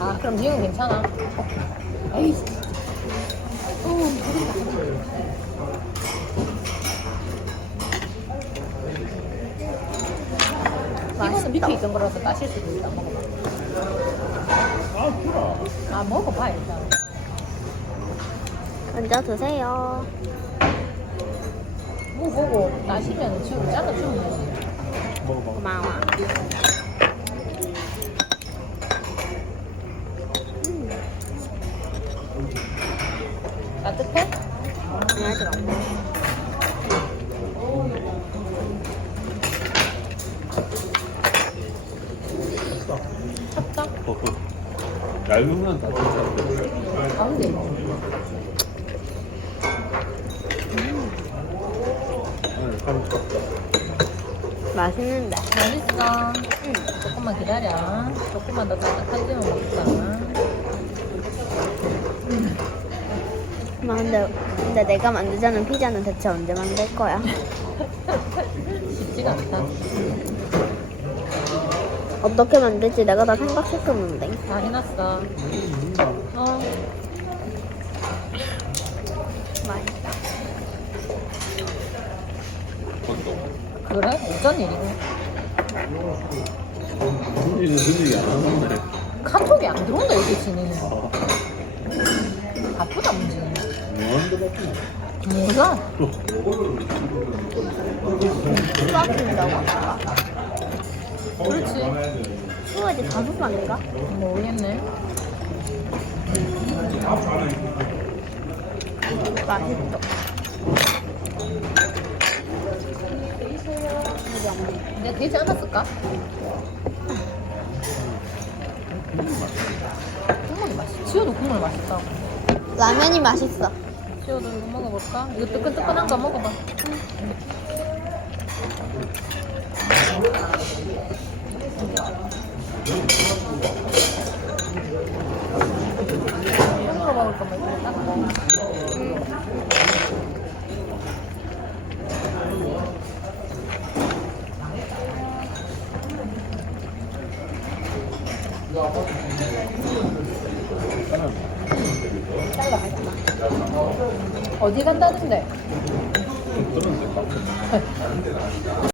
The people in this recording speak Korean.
아 그럼 니은 괜찮아. 에이. 이거는 밑에 있던 거라서 따실 수도 있다. 먹어봐. 아. 먼저 드세요. 뭐 보고 따시면 지금 잘라주면 되지. 고마워. 음, 따뜻해? 아니, 아직 안 먹어. 찹다? 얇으면 다 괜찮은데. 가운데. 맛있는데. 맛있어. 조금만 기다려. 조금만 더 따뜻해지면 먹자. 엄마, 근데, 근데 내가 만들자는 피자는 대체 언제 만들 거야? 쉽지가 않다. 어떻게 만들지 내가 다 생각했었는데. 다 해놨어. 어. 맛있다. 그래? 어쩐 일이고? 문지는 흔들기 안 하는데. 카톡이 안 들어온다, 여기 지는. 아, 바쁘다, 문제는. 뭐하는데 바쁘나? 뭐야? 수학인다고? 그렇지. 수학이 다섯 반인가? 모르겠네. 맛있어. 근데 되지 않았을까? 국물이 맛있어. 지효도 국물 맛있다. 라면이 맛있어. 지효도 이거 먹어볼까? 이거 뜨끈뜨끈한 거 먹어봐. 생으로 먹을 거면 이렇게 딱 먹어. 어디 간다는데?